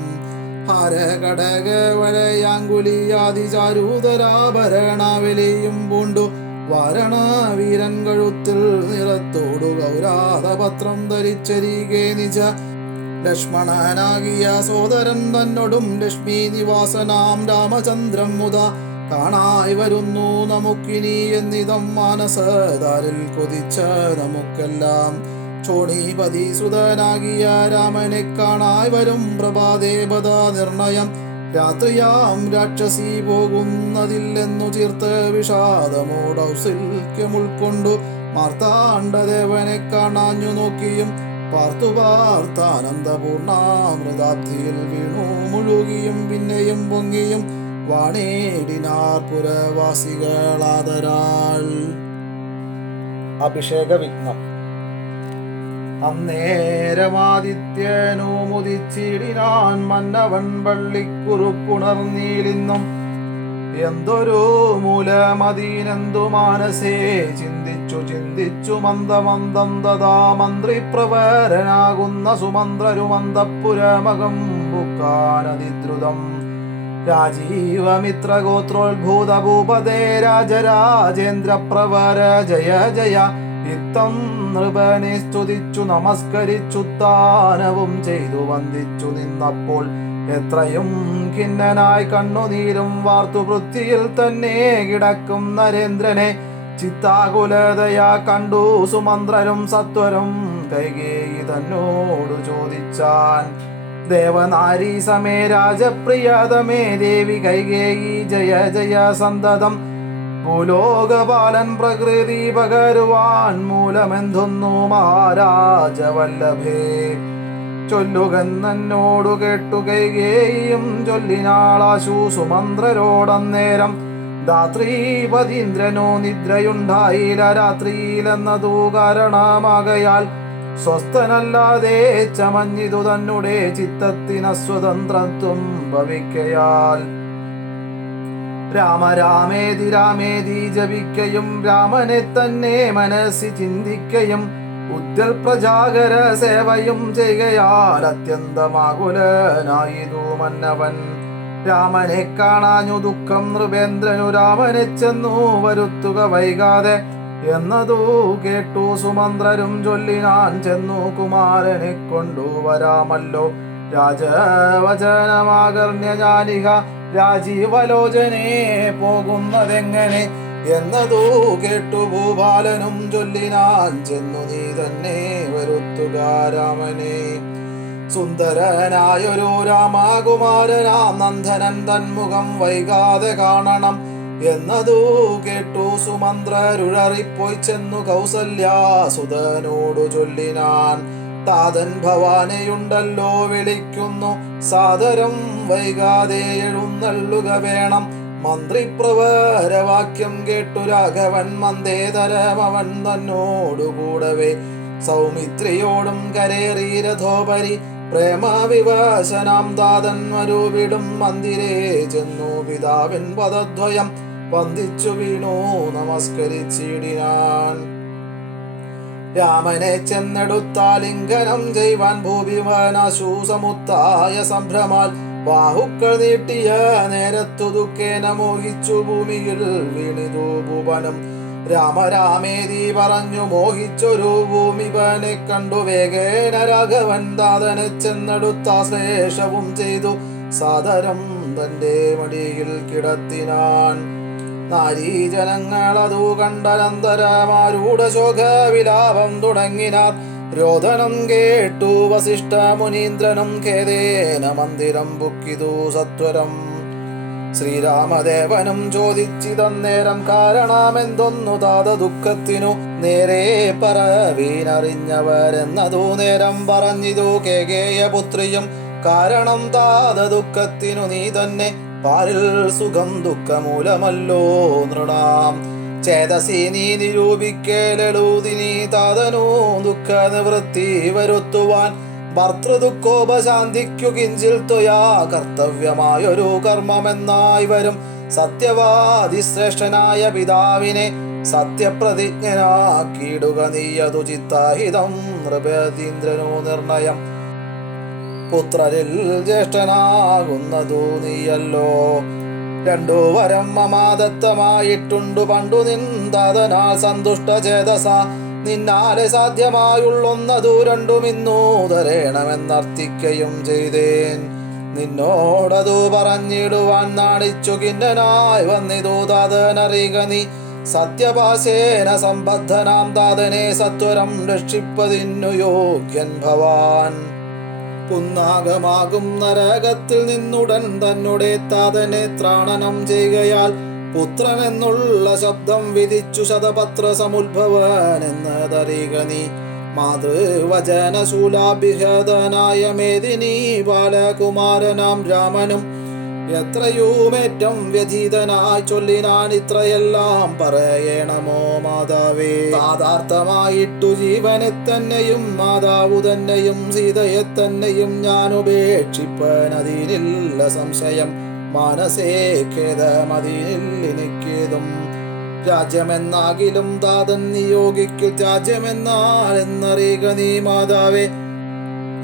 ഹാരകടക വലയാങ്കുലിയാതി ചാരൂതരാഭരണാവലിയും പൂണ്ടു വാരണ വീരൻ കഴുത്തിൽ നിറത്തോടു ഗൗരാതപത്രം ധരിച്ചരികെ നിജ ലക്ഷ്മണനാകിയ സോദരൻ തന്നോടും ലക്ഷ്മി നിവാസനാം രാമചന്ദ്രം മുത കാണായി വരുന്നു നമുക്കിനി എന്നിതം മാനസതാരിൽ കൊതിച്ച നമുക്കെല്ലാം ക്ഷോണീപതി സുതനാകിയ രാമനെ കാണായി വരും പ്രഭാദേവത നിർണയം രാത്രിയാം രാക്ഷസി പോകുന്നതില്ലെന്നു ചീർത്ത് വിഷാദമോടൗസിൽക്യം ഉൾക്കൊണ്ടു മാർത്താണ്ഡദേവനെ കാണാഞ്ഞു നോക്കിയും പാർത്താനന്ദപൂർണാമൃതാബ്ധിയിൽ വീണു മുഴുകിയും പിന്നെയും പൊങ്ങിയും വാണേടിനാർ പുരവാസികളാദരാൽ. അഭിഷേക വിഘ്നം. അന്നേരമാദിത്യനു മുദിച്ചിടിനാൻ മന്നവൻ പള്ളിക്കുറുപ്പുണർന്നീലിന്നും എന്തൊരു മൂലമതീനെന്തു മാനസേ ചിന്തിച്ചു മന്ദമന്ദം തഥാ മന്ത്രിപ്രവരനാകുന്ന സുമന്ത്രരുമന്തപുരമകം ബുക്കാനതിദ്രുതം രാജീവമിത്രഗോത്രോത്ഭൂതഭൂപതേ രാജരാജേന്ദ്ര പ്രവര ജയ ജയ ഇത്തം നൃപനെ സ്തുതിച്ചു നമസ്കരിച്ചുത്താനവും ചെയ്തു വന്ദിച്ചു നിന്നപ്പോൾ എത്രയും ഖിന്നനായി കണ്ണുനീരും വാർത്തു പൃഥ്വിയിൽ തന്നെ കിടക്കും നരേന്ദ്രനെ ചിത്താകുലതയാ കണ്ടു സുമന്ത്രരും സത്വരും കൈകേയി തന്നോടു ചോദിച്ചാൻ ദേവനാരീ സമേ രാജപ്രിയതമേ ദേവി കൈകേയി ജയ ജയ സന്തതം ഭൂലോകപാലൻ പ്രകൃതി പകരുവാൻ മൂലമെന്തൊന്നു മഹാരാജവല്ലഭേ ചൊല്ലുകെന്നോടു കേട്ടു കൈകേയും ചൊല്ലിനാളാശു സുമന്ത്രരോടന്നേരം ധാത്രീപതീന്ദ്രനോ നിദ്രയുണ്ടായില്ല രാത്രിയിലെന്നതു കാരണമാകയാൽ സ്വസ്ഥനല്ലാതെ ചമഞ്ഞിതു തന്നെ ചിത്തത്തിന് സ്വതന്ത്രത്വം ഭവിക്കയാൽ രാമേതി രാമേതി ജപിക്കയും രാമനെ തന്നെ മനസ്സി ചിന്തിക്കയും ഉദ്യൽ പ്രജാകര സേവയും ചെയ്കയാൽ അത്യന്തമാകുലനായിതു മന്നവൻ രാമനെ കാണാഞ്ഞു ദുഃഖം നൃപേന്ദ്രനു രാമനെ ചെന്നു വരുത്തുക വൈകാതെ എന്നതു കേട്ടു സുമന്ത്രരും ചൊല്ലിനാൻ ചെന്നു കുമാരനെ കൊണ്ടുവരാമല്ലോ രാജവചനമാകർണ്യ ജാനിക രാജീവലോചനെ പോകുന്നതെങ്ങനെ എന്നതു കേട്ടു ഭൂപാലനും ചൊല്ലിനാൻ ചെന്നു നീ തന്നെ വരുത്തുക രാമനെ സുന്ദരനായൊരു രാമകുമാരനാം നന്ദനൻ തന്മുഖം വൈകാതെ കാണണം എന്നതു കേട്ടു സുമന്ത്രരുഴറിപ്പോയി ചെന്നു കൗസല്യാസുതനോടു ചൊല്ലിനാൻ താതൻ ഭവാനെയുണ്ടല്ലോ വിളിക്കുന്നു സാദരം വൈകാതെ എഴുന്നള്ളുക വേണം മന്ത്രിപ്രവരവാക്യം കേട്ടു രാഘവൻ മന്ദേതരമവൻ തന്നോടുകൂടവേ സൗമിത്രിയോടും കരേറി രഥോപരി പ്രേമവിവശനാം താതൻ മരുവിടും മന്ദിരേ ചെന്നു പിതാവിൻ പദദ്വയം വന്ദിച്ചു വീണു നമസ്കരിച്ചിടിനാൻ രാമനെ ചെന്നെടുത്താലിംഗനം ചെയ്യുവാൻ ഭൂഭിവനാശു സമുത്തായ സംഭ്രമാൽ ബാഹുക്കൾ നീട്ടിയ നേരത്തു ദുഃഖേന മോഹിച്ചു ഭൂമിയിൽ വീണിതു ഭൂപനം രാമേതി പറഞ്ഞു മോഹിച്ചൊരു ഭൂമിപനെ കണ്ടു വേഗേന രാഘവൻ താതനെ ചെന്നെടുത്ത ശേഷവും ചെയ്തു സാദരം തന്റെ മടിയിൽ കിടത്തിനാൻ നാരീജനങ്ങളതു കണ്ടനന്തരമാരൂഢ ശോകവിലാപം തുടങ്ങിനാർ രോദനം കേട്ടു വസിഷ്ഠ മുനീന്ദ്രനും ഖേദേന മന്ദിരം ബുക്കിതു സത്വരം ശ്രീരാമദേവനും ചോദിച്ചിതന്നേരം കാരണമെന്തൊന്നു താത ദുഃഖത്തിനു നേരെ പറവീനറിഞ്ഞവരെന്നതു നേരം പറഞ്ഞിതു കേകേയപുത്രിയും കാരണം താത ദുഃഖത്തിനു നീ തന്നെ പാരിൽ സുഖം ദുഃഖമൂലമല്ലോ നൃണാം ചേതസി നീ നിരൂപിക്കലൂതിനി താതനു ദുഃഖ നിവൃത്തി വരുത്തുവാൻ ഭർത്തൃദുഃഖോപശാന്തിക്കു കിഞ്ചിൽ ത്വയാ കർത്തവ്യമായൊരു കർമ്മമെന്നായി വരും സത്യവാദി ശ്രേഷ്ഠനായ പിതാവിനെ സത്യപ്രതിജ്ഞനാക്കിയിടുക നീയതു ചിത്താഹിതം നൃപതീന്ദ്രനു നിർണയം. പുത്രരിൽ ജ്യേഷ്ഠനാകുന്നതു നീയല്ലോ. രണ്ടു വരം മമാദത്തമായിട്ടുണ്ടു പണ്ടു നിന്താതനാൽ സന്തുഷ്ട ചേതസ. നിന്നാലെ സാധ്യമായുള്ളൊന്നതു രണ്ടുമിന്നു തരേണമെന്നർത്ഥിക്കയും ചെയ്തേൻ. നിന്നോടതു പറഞ്ഞിടുവാൻ നാണിച്ചു കിന്നനായി വന്നിതു താതനറിയുക നീ. സത്യപാശേന സംബദ്ധനാം താതനെ സത്വരം രക്ഷിപ്പതിന്നു യോഗ്യൻ ഭവാൻ. പുന്നാകമാകും നരകത്തിൽ നിന്നുടൻ തന്നെ താതനെ ത്രാണനം ചെയ്യുകയാൽ പുത്രനെന്നുള്ള ശബ്ദം വിധിച്ചു ശതപത്ര സമുദ്ഭവൻ എന്നതറിയുക നീ. മാതൃവചനശൂലാഭിഹതനായ മേദിനി ബാലകുമാരനാം രാമനും എത്രയുമേറ്റം വ്യഥിതനായി ചൊല്ലിനാൻ ഇത്രയെല്ലാം പറയണമോ മാതാവേ. താതാർത്ഥമായിട്ടു ജീവനെ തന്നെയും മാതാവു തന്നെയും സീതയെ തന്നെയും ഞാൻ ഉപേക്ഷിപ്പൻ അതിനില്ല സംശയം. മനസ്സേ ഖേദമതിനില്ലെനിക്കേതും. രാജ്യമെന്നാകിലും താതൻ നിയോഗിക്കൽ രാജ്യമെന്നാൽ എന്നറിയുക നീ മാതാവേ.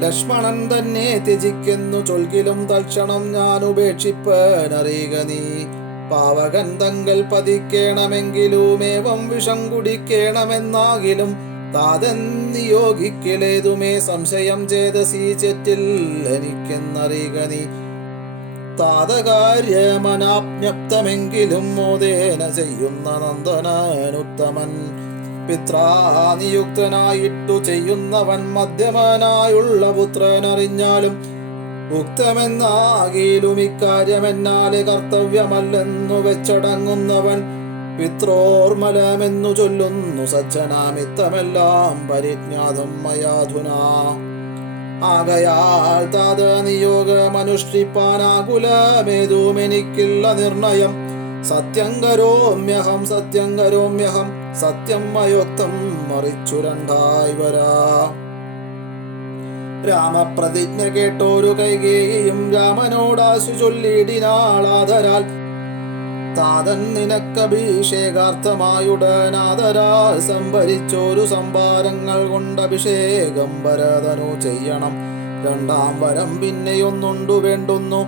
ലക്ഷ്മണൻ തന്നെ ത്യജിക്കുന്നു ചൊൽകിലും തൽക്ഷണം ഞാൻ ഉപേക്ഷിപ്പനറിയുക നീ. പാവകൻ തങ്കൽ പതിക്കേണമെങ്കിലുമേവം വിഷം കുടിക്കേണമെന്നാകിലും താതൻ നിയോഗിക്കലേതുമേ സംശയം ചേതസീ ചെറ്റിൽ എനിക്കെന്നറിയുക നീ. താതകാര്യമനാജ്ഞപ്തമെങ്കിലും മോദേന ചെയ്യുന്ന നന്ദനനുത്തമൻ. പിത്രാനിയുക്തനായിട്ടു ചെയ്യുന്നവൻ മധ്യമനായുള്ള പുത്രനറിഞ്ഞാലും ഉക്തമെന്നാകിലും ഇക്കാര്യമെന്നാലെ കർത്തവ്യമല്ലെന്നു വെച്ചടങ്ങുന്നവൻ. പിത്രോർമലമെന്നു ചൊല്ലുന്നു സജ്ജനാമിത്തമെല്ലാം പരിജ്ഞാതം മയാധുനാ. ആകയാൽ താത നിയോഗമനുഷ്ഠിപ്പാനാകുലമേതുമെനിക്കില്ല നിർണയം. സത്യം കരോമ്യഹം സത്യം കരോമ്യഹം സത്യം മയോക്തം മറിച്ചു രണ്ടായി വരാ. രാമപ്രതിജ്ഞ കേട്ടോരു കൈകേയിയും രാമനോടാശു ചൊല്ലിടിനാളാദരാൽ. താതൻ നിനക്കഭിഷേകാർത്ഥമായുടനാദരാൽ സംഭരിച്ചോരു സംഭാരങ്ങൾ കൊണ്ടഭിഷേകം ഭരതനു ചെയ്യണം. രണ്ടാം വരം പിന്നെയൊന്നുണ്ടു വേണ്ടുന്നു.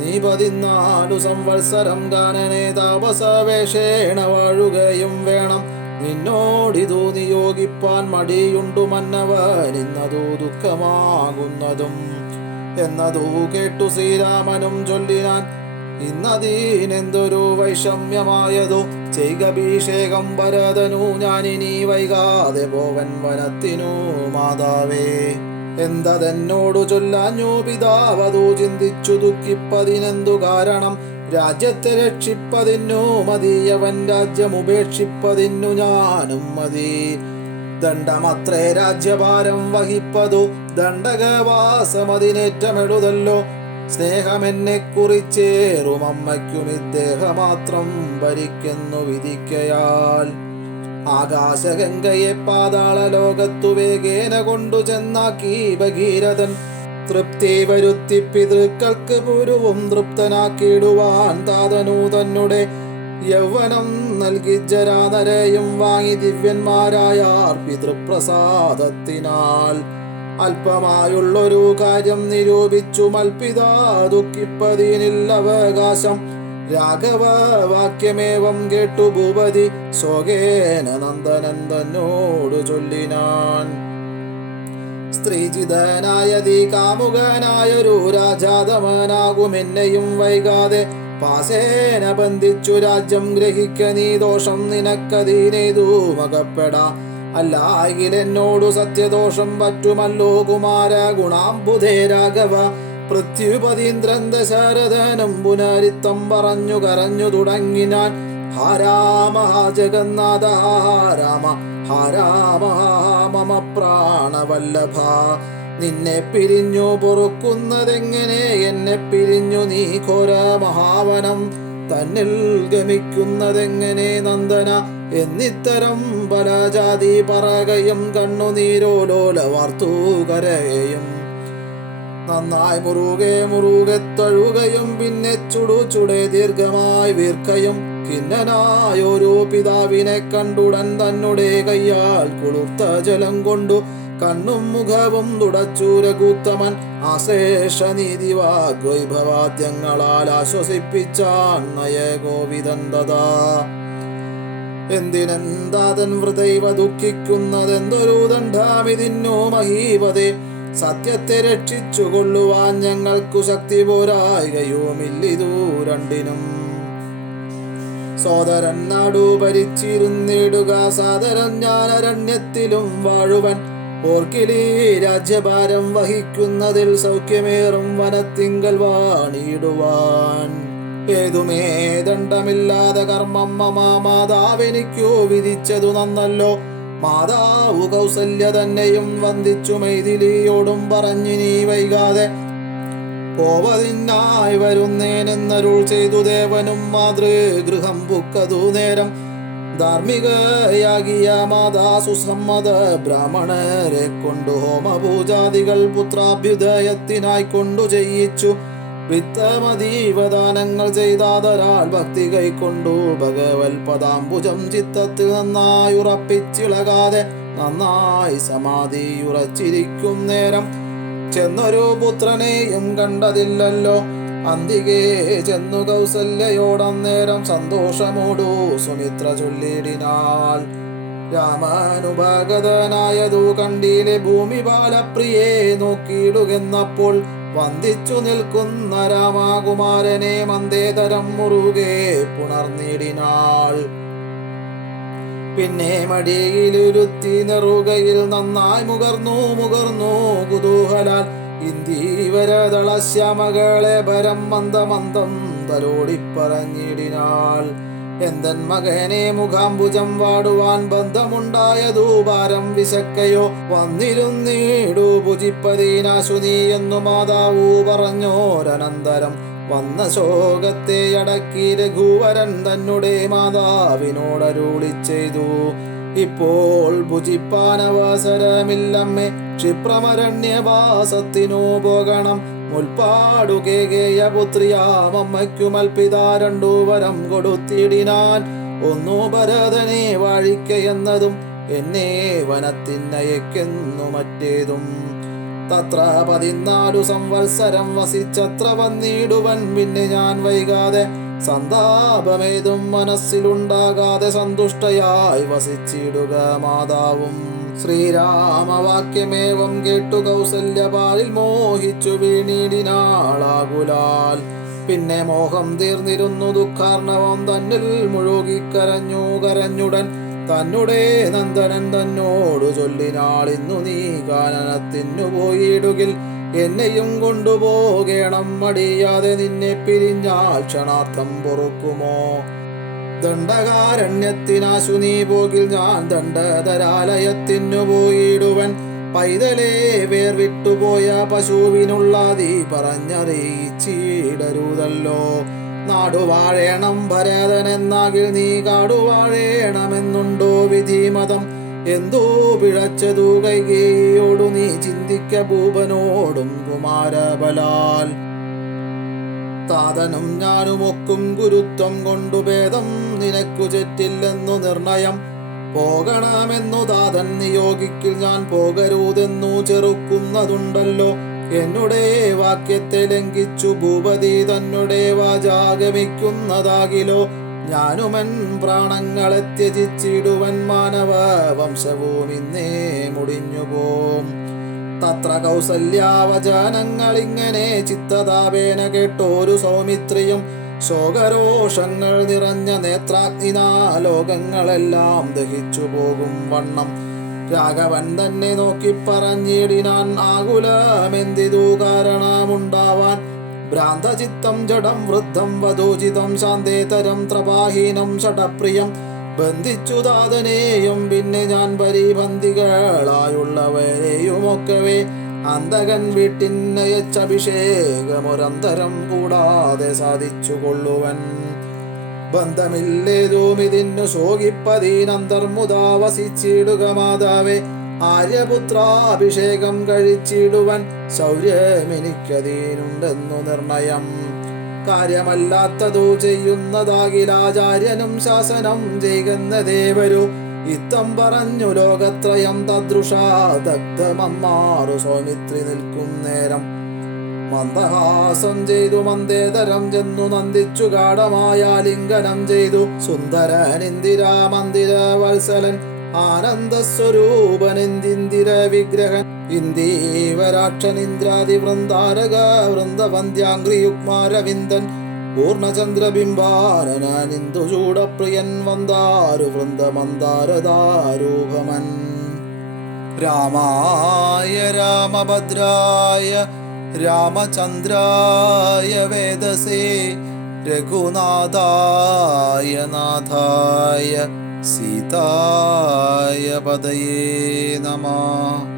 നീ 14 സംവത്സരം കാനനെ താപസവേഷേണ വാഴുകയും വേണം. നിന്നോടിതു നിയോഗിപ്പാൻ മടിയുണ്ടു മന്നവൻ ഇന്നതു ദുഃഖമാകുന്നതും എന്നതു കേട്ടു ശ്രീരാമനും ചൊല്ലിനാൻ. ഇന്നതീനെന്തൊരു വൈഷമ്യമായതു ചെയ്കഭിഷേകം ഭരതനു ഞാനിനി വൈകാതെ പോവൻ വനത്തിനു മാതാവേ. എന്തതെന്നോടു ചൊല്ലാഞ്ഞു പിതാവതു ചിന്തിച്ചു ദുഃഖിപ്പതിനെന്തു കാരണം. രാജ്യത്തെ രക്ഷിപ്പതിന്നു മതിയവൻ രാജ്യമുപേക്ഷിപ്പതിന്നു ഞാനും മതി. ദണ്ഡമത്രേ രാജ്യഭാരം വഹിപ്പതു ദണ്ഡകവാസമതിനേറ്റമെഴുതല്ലോ. സ്നേഹമെന്നെ കുറിച്ചേറും അമ്മയ്ക്കും ഇദ്ദേഹമാത്രം ഭരിക്കുന്നു വിധിക്കയാൽ. ആകാശഗംഗയെ പാതാള ലോകത്തു വേഗേന കൊണ്ടു ചെന്നാക്കി ഭഗീരഥൻ. തൃപ്തി വരുത്തി പിതൃക്കൾക്ക് പുരുവും തൃപ്തനാക്കിയിടുവാൻ താതനു തന്നെ യൗവനം നൽകി ജരാനരെയും വാങ്ങി ദിവ്യന്മാരായ പിതൃപ്രസാദത്തിനാൽ. അല്പമായുള്ളൊരു കാര്യം നിരൂപിച്ചു മൽപിതാ ദുഃഖിപ്പതിനില്ലവകാശം. രാഘവ വാക്യമേവം കേട്ടു ഭൂപതി ശോകേന നന്ദനൻ തന്നോടു ചൊല്ലിനാൻ. സ്ത്രീജിതനായതി കാമുകനായൊരു രാജാതമനാകുമെന്നെയും വൈകാതെ പാസേന ബന്ധിച്ചു രാജ്യം ഗ്രഹിക്ക നീ. ദോഷം നിനക്കതീനേതു മകപ്പെടാ. അല്ലായെങ്കിലെന്നോടു സത്യദോഷം പറ്റുമല്ലോ കുമാര ഗുണാംബുധേ രാഘവ. പൃഥ്വിപതീന്ദ്രൻ ദശരഥനും പുനരിത്തം പറഞ്ഞു കരഞ്ഞു തുടങ്ങിനാൻ. ഹാ രാമ ഹാ ജഗന്നാഥ ഹാ രാമ ഹാ രാമ മമ പ്രാണവല്ലഭ. നിന്നെ പിരിഞ്ഞു പൊറുക്കുന്നതെങ്ങനെ എന്നെ പിരിഞ്ഞു നീ ഘോര മഹാവനം തന്നിൽ ഗമിക്കുന്നതെങ്ങനെ നന്ദന. എന്നിത്തരം പല ജാതി പറകയും കണ്ണുനീരോലോല വാർത്തു കരയും. നന്നായി മുറുകെ മുറുകെ തഴുകയും പിന്നെ ചുടു ചുടെ ദീർഘമായി വീർക്കയും ഖിന്നനായൊരു പിതാവിനെ കണ്ടുടൻ തന്നെ കയ്യാൽ കുളിർത്ത ജലം കൊണ്ടു കണ്ണും മുഖവും തുടച്ചു രഘുത്തമൻ അശേഷ നീതി വാഗ്വൈഭവാദ്യങ്ങളാൽ ആശ്വസിപ്പിച്ചാൻ നയഗോവിതൻ തഥാ. എന്തിനെന്താതൻ ഹൃദൈവ ദുഃഖിക്കുന്നതെന്തൊരു ദണ്ഡാമിതിന്നു മഹീപതേ, സത്യത്തെ രക്ഷിച്ചു കൊള്ളുവാൻ ഞങ്ങൾക്കു ശക്തി പോരായികയുമില്ലിതു രണ്ടിനും. സോദരൻ നാടു ഭരിച്ചിരുന്നിടുക സാദരം ഞാൻ അരണ്യത്തിലും വാഴുവൻ, ഓർക്കിലീ രാജ്യഭാരം വഹിക്കുന്നതിൽ സൗഖ്യമേറും വനത്തിങ്കൽ വാണിടുവാൻ. ഏതുമേ ദണ്ഡമില്ലാതെ കർമ്മം മമ മാതാവെനിക്കു വിധിച്ചതു നന്നല്ലോ. മാതാവു കൗസല്യ തന്നെയും വന്ദിച്ചു മൈഥിലിയോടും പറഞ്ഞിനി വൈകാതെ പോവതിനായി വരുന്നേനെന്നരുൾ ചെയ്തു ദേവനും മാതൃഗൃഹം പുക്കതു നേരം. ധാർമ്മികയാകിയ മാതാ സുസമ്മത ബ്രാഹ്മണരെ കൊണ്ടു ഹോമപൂജാദികൾ പുത്രാഭ്യുദയത്തിനായി കൊണ്ടു ചെയ്യിച്ചു. വിത്തമതീവദാനങ്ങൾ ചെയ്താതരാൾ ഭക്തി കൈക്കൊണ്ടു ഭഗവത് പദാംബുജം ചിത്തത്തിൽ നന്നായി ഉറപ്പിച്ചിളകാതെ നന്നായി സമാധിയുറച്ചിരിക്കും നേരം ചെന്നൊരു പുത്രനെയും കണ്ടതില്ലല്ലോ. അന്തികേ ചെന്നു കൗസല്യയോടന്നേരം സന്തോഷമോടു സുമിത്ര ചൊല്ലിടിനാൾ. രാമാനുഭാഗതനായതു കണ്ടീലെ ഭൂമി ബാലപ്രിയെ നോക്കിയിടുകെന്നപ്പോൾ വന്ദിച്ചു നിൽക്കുന്ന രാമകുമാരനെ മന്ദേതരം മുറുകെ പുണർന്നിടിനാൾ. പിന്നെ മടിയിലിരുത്തി നെറുകയിൽ നന്നായി മുകർന്നു കുതൂഹലാൽ ഇന്ദീവരതളശ്യാമകളെ ഭരം മന്ദമന്ദം തലോടിപ്പറഞ്ഞിടിനാൾ. എന്തൻ മകനെ മുഖാംബുജം വാടുവാൻ ബന്ധമുണ്ടായതു ഭാരം വിശക്കയോ, വന്നിരുന്നീടു ഭുജിപ്പതീനാശു നീ എന്നു മാതാവു പറഞ്ഞോരനന്തരം. വന്ന ശോകത്തെ അടക്കി രഘുവരൻ തന്നെ മാതാവിനോടരുളി ചെയ്തു. ഇപ്പോൾ ഭുജിപ്പാനവസരമില്ലമ്മേ, ക്ഷിപ്രമരണ്യവാസത്തിനു പോകണം. മുൽപ്പാടു കേകേയപുത്രിയാമമ്മയ്ക്കു മൽപിത രണ്ടു വരം കൊടുത്തിടിനാൻ. ഒന്നു ഭരതനെ വാഴിക്കയെന്നതും എന്നെ വനത്തിനയക്കെന്നു മറ്റേതും. തത്ര 14 സംവത്സരം വസിച്ചത്ര വന്നിടുവൻ പിന്നെ ഞാൻ വൈകാതെ. സന്താപമേതും മനസ്സിലുണ്ടാകാതെ സന്തുഷ്ടയായി വസിച്ചിടുക മാതാവും. ശ്രീരാമവാക്യമേവം കേട്ടു കൗസല്യപാലിൽ മോഹിച്ചു വീണിടിനാളാകുലാൽ. പിന്നെ മോഹം തീർന്നിരുന്നു ദുഃഖാർണവം തന്നിൽ കരഞ്ഞുടൻ തന്നെ നന്ദനൻ തന്നോടു ചൊല്ലിനാൾ. ഇന്നു നീ കാനനത്തിനു പോയിടുകിൽ എന്നെയും കൊണ്ടുപോകണം, മടിയാതെ നിന്നെ പിരിഞ്ഞാൽ ക്ഷണാർത്ഥം പൊറുക്കുമോ. ദണ്ഡകാരണ്യത്തിനാശു നീ പോകിൽ ഞാൻ ദണ്ഡധരാലയത്തിനു പോയിടുവൻ. പൈതലേ വേർവിട്ടുപോയ പശുവിനുള്ളതി പറഞ്ഞറിയിച്ചിടരുതല്ലോ. നാടുവാഴേണം ഭരതനെന്നാകിൽ നീ കാടുവാഴേണമെന്നുണ്ടോ വിധിമതം. എന്തോ പിഴച്ചതു കൈകേയിയോടു നീ ചിന്തിക്ക ഭൂപനോടും കുമാരബലാൽ. താതനും ഞാനുമൊക്കും ഗുരുത്വം കൊണ്ടു ഭേദം നിനക്കു ചെറ്റില്ലെന്നു നിർണയം. പോകണമെന്നു താതൻ നിയോഗിക്കിൽ ഞാൻ പോകരുതെന്നു ചെറുക്കുന്നതുണ്ടല്ലോ. എന്നുടെ വാക്യത്തെ ലംഘിച്ചു ഭൂപതി തന്നെ വാചാഗമിക്കുന്നതാകിലോ. ഞാനുമൻ പ്രാണങ്ങളെ ത്യജിച്ചിടുവൻ, മാനവ വംശവും ഇന്നേ മുടിഞ്ഞുപോം. തത്ര കൗസല്യാവചനങ്ങളിങ്ങനെ ചിത്തതാപേന കേട്ടോരു സൗമിത്രിയും ശോകരോഷങ്ങൾ നിറഞ്ഞ നേത്രാഗ്നിനാ ലോകങ്ങളെല്ലാം ദഹിച്ചു പോകും വണ്ണം രാഘവൻ തന്നെ നോക്കി പറഞ്ഞിടിനാൻ. ആകുലമെന്തിതു കാരണമുണ്ടാവാൻ. ഭ്രാന്തചിത്തം ജഡം വൃദ്ധം വധോചിതം ശാന്തേതരം ത്രപാഹീനം ഷടപ്രിയം. ബന്ധിച്ചു താതനെയും പിന്നെ ഞാൻ പരിബന്ധികളായുള്ളവരെയുമൊക്കവേ അന്തകൻ വീട്ടിനയച്ചഭിഷേകമൊരന്തരം കൂടാതെ സാധിച്ചു കൊള്ളുവൻ. ബന്ധമില്ലേതുമിതിന്നു ശോകിപ്പതീനന്തർമുദാ വസിച്ചിടുക മാതാവേ. ആര്യപുത്രാഭിഷേകം കഴിച്ചിടുവൻ ശൗര്യമെനിക്കതീനുണ്ടെന്നു നിർണയം. കാര്യമല്ലാത്തതു ചെയ്യുന്നതാകിലാചാര്യനും ശാസനം ചെയ്യുന്ന ദേവരു ഇത്തം പറഞ്ഞു ലോകത്രയം തദ്രുഷാ ദഗ്ധമമ്മാറു സൗമിത്രി നിൽക്കും നേരം മന്ദഹാസം ചെയ്തു മന്ദേതരം ചെന്നു നന്ദിച്ചു ഗാഠമായ ലിംഗനം ചെയ്തു സുന്ദരനിന്ദിരാ മന്ദിര വത്സലൻ ആനന്ദസ്വരൂപനെന്തിന്ദിര വിഗ്രഹൻ ഇന്ദീവരാക്ഷനിന്ദ്രാദി വൃന്ദാരക വൃന്ദവന്ധ്യാംഗ്രിയുഗ്മാരവിന്ദൻ പൂർണ്ണചന്ദ്രബിംബാനനിന്ദുചൂടപ്രിയൻ വന്ദാരു വൃന്ദമന്ദാരദാരൂപമൻ രാമായ രാമഭദ്രായ രാമചന്ദ്രായ വേദസേ രഘുനാഥായ നാഥായ സീതായ പദയേ നമഃ.